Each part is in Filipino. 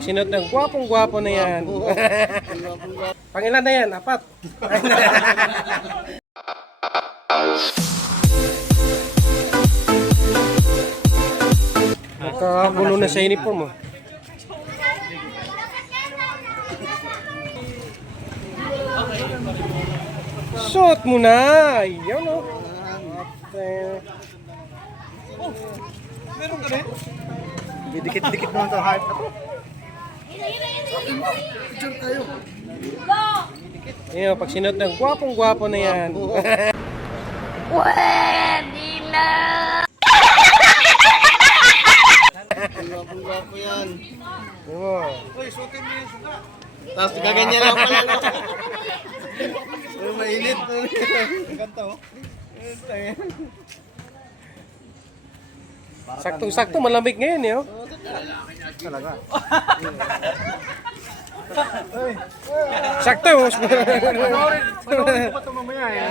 Sinot ng gwapong-gwapo na yan. Pangilan na yan? 4. Nakagulo na sa uniform mo. Suot mo na! Ayan o. Meron ka rin? Didikit-dikit naman sa heart na to. Picture tayo. Ayan, pag sinot ng gwapong-gwapo na yan. Pwede na! Gwapo yan. Oo. Uy, suotin mo yung suka. Tapos gaganyan lang pala. Uy, mainit. Ganta oh. Saktong-sakto, malamig ngayon eh. Oh. Talaga. Sakto. Oh. Panoorin ko pa ito mamaya eh.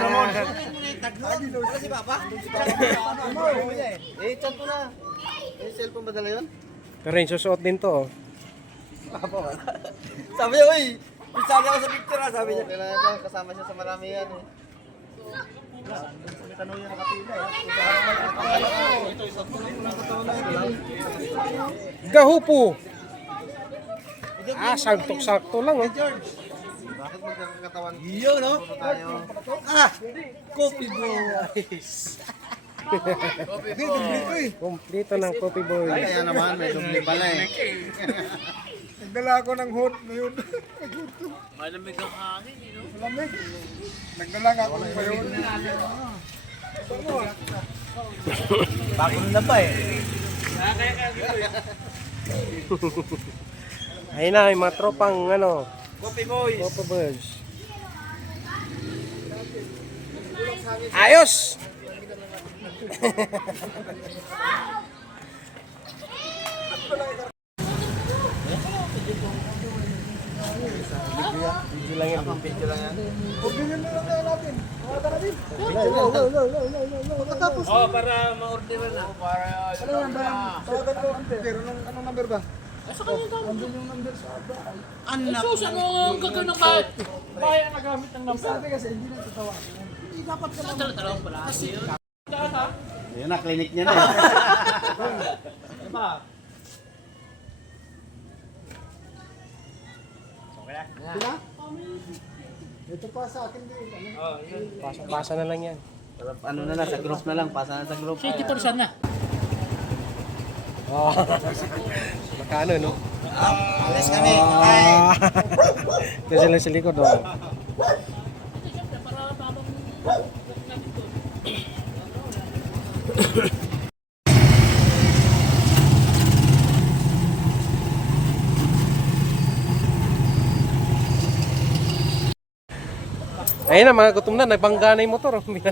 Ramon. Si Papa? Eh, chat mo na. Eh, cellphone ba dala yun? Pero yung susuot din to. Oh. Sabi niya, uy, isali ako sa picture ha. Sabi niya, kailangan kasama siya sa marami yan eh. May tanong yan nakapila eh. Gahupo. Sakto-sakto lang. Oh. Bakit magkakatawan? Iyo, no? Tayo. Coffee boys. Kompleto ng Coffee Boy. Kaya naman, may doble pala eh. Nagdala ako ng hood ngayon. Malamig ang hangin, no? Malamig. Nagdala nga ako ngayon. Bago na ba eh? Ayun na, yung mga tropang ano. Coffee boys. Coffee Boys. Ayos! Video lang yan. Video lang yan. Orderin na lang natin. Mga natin. Pagkatapos. Oh, para ma-orderan na. Ano ang ba? Tawagan ko ang number. Anong number ba? Sa kanya daw. Andun yung number sa aba. Anak. Sus, ano ang gagawin ng bahay? Bahay ang nagamit ng number. Sabi kasi hindi na tatawagan. Hindi dapat ka lang. Dalawang pala. Kasi yun. Yun na, clinic niya na eh. Diba? Sila? Ito pa sa akin din. Pasa na lang yan. Ano na lang, sa group na lang. Pasa na sa group. 80% na. Oh. Magkano, no? Alis kami. Bye. Kasi lang sa likod, oh. Siyempre, para babang Ayun na, mga gutom na. Nagbangga na yung motor. Oh. Doon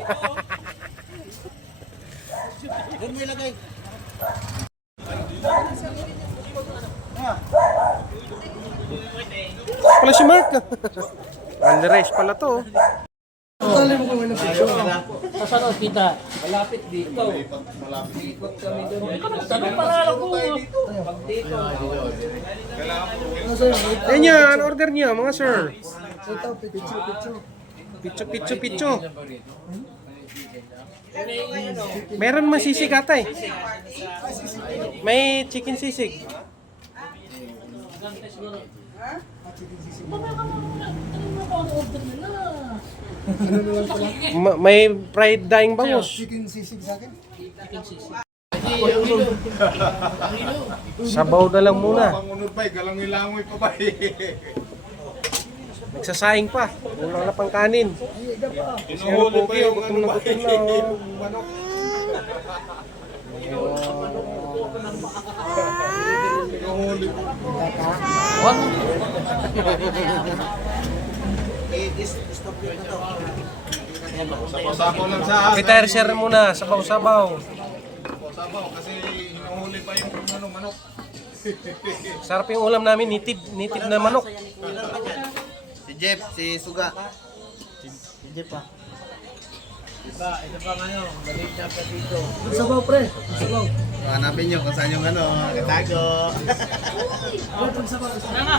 mo ilagay. Pala si Mark. Underage pala to. Tali mo kung ano picture. Saan ang kita? Malapit dito. Ikot kami doon. Tanong para alam ko. Pag dito. Ayun yan, order niya, mga sir. Ito, picture. Pitso. Meron naman sisig ata eh. May chicken sisig. May fried daing bangus. Chicken sisig sa akin. Sabaw na lang muna. Pangunod pa eh, galang-ilangoy pa ba eh. Nagsasaing pa. Wala na pang kanin. Inuhuli pa yung gutom na gutom na. Oh. manok. Inuhuli pa. Sabaw-sabaw lang sa akin. Retire sir muna. Sabaw-sabaw. Sabaw kasi hinuhuli pa yung manok. Sarap yung ulam namin. Nitib na manok. Si Jeff, si Suga. Si Jeff pa. Ito pa ngayon, maliit na pa dito. Sabaw, pre. Sabaw. Hanapin nyo kung saan yung katago. Ano nga?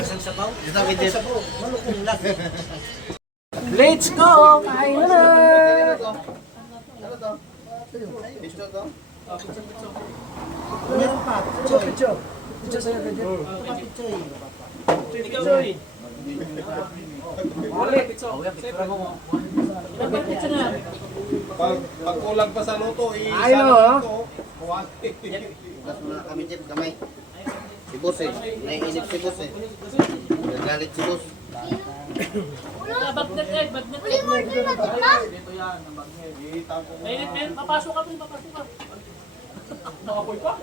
Isang sabaw? Ito, Kidit. Malukong lang. Let's go! Kain na! Ano to? Pisto to? Meron pa. Picture, picture. Picture sa'yo, Kidit. Ikaw, Roy. Pag kulang pa sa luto, Ay, no, Mas muna kami, Jeff, kamay. Si Boss eh. Naiinip si Boss eh. Nagalit si Boss. Bagnet eh, bagnet eh. Dito yan, ang bagnet. Mainit, papasok ka dun, papasok ka. Nakapoy pa.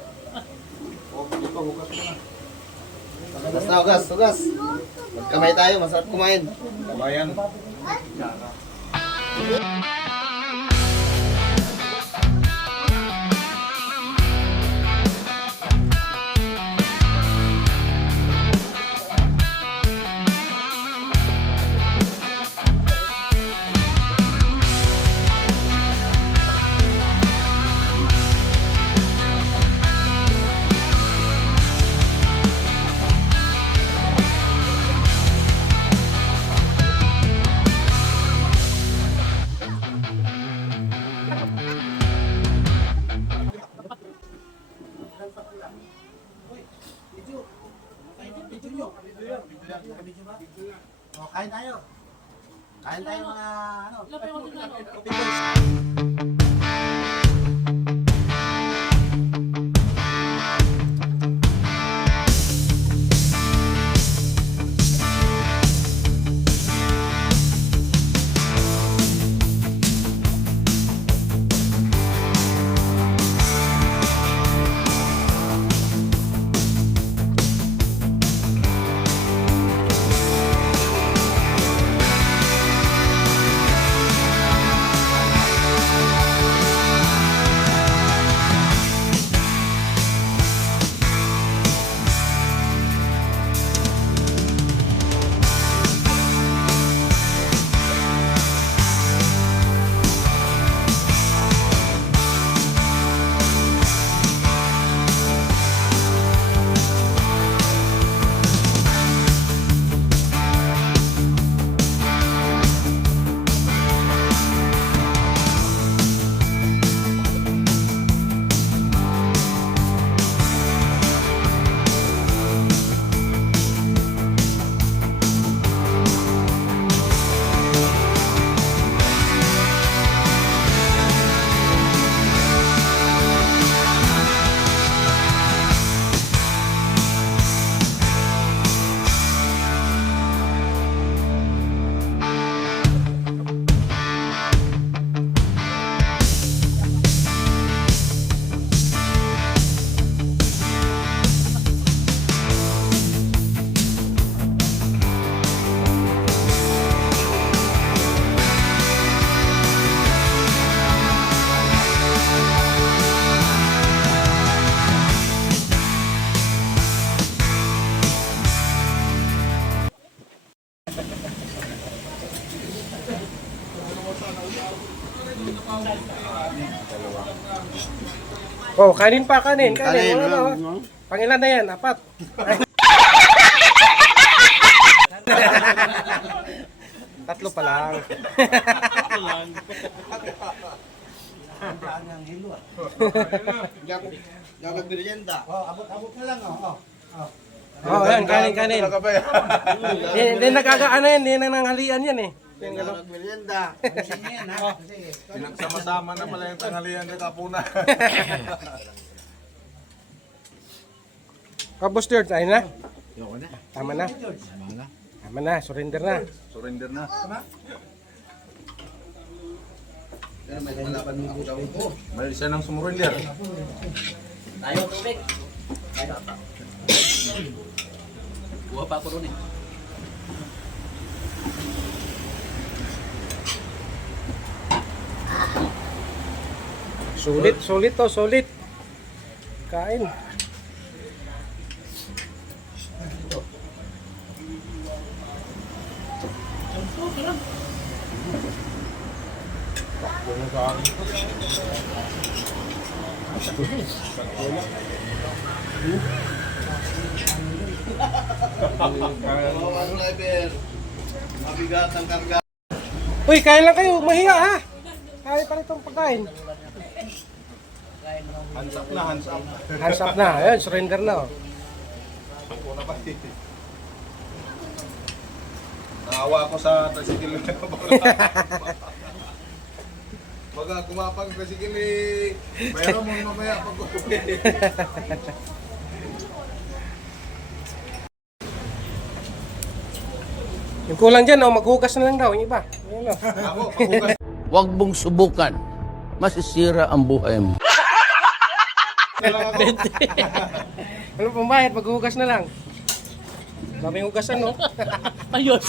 Hugas na, hugas, hugas. Magkamay tayo, masarap kumain. Kamayan. Kain tayo. Kain tayo mga ano. Oh, kanin pa, kanin. Kanin, Ano? Pangilan na yan? Apat. Ay. Tatlo pa lang. Gagag-merienda. Oh, abot-abot na lang, oh. Oh, yan, kanin, kanin. Hindi nagkakaano yan, hindi nang nanghalian yan eh. Yung gano'n. Gagag-merienda. Pinagsama-sama na pala yung tanghalian ni Kapuna. Boss George, ayun na? Tama na. Tama na, surrender na. Surrender na. Pero may malaban mo ako daw. May isa nang sumurrender. Tayo, tubig. Buha pa ako ron eh. Sulit, sulit to, sulit. Kain. Mga driver, mabigat ang karga. Uy, kain lang kayo. Mahiya ha. Kain pa rin itong pagkain. Hands up na, hands up. Hands up na. Ayun, surrender na. Oh. Ako na pa. Naawa ako sa tricycle na baga kumapag tricycle eh. Mayroon mo mamaya pag Yung kulang dyan, oh, maghugas na lang daw. Yung iba. Ayun, oh. ako, paghugas. Huwag mong subukan. Masisira ang buhay mo. Ano pang bayad? Maghugas na lang. Daming hugasan, no? Ayos.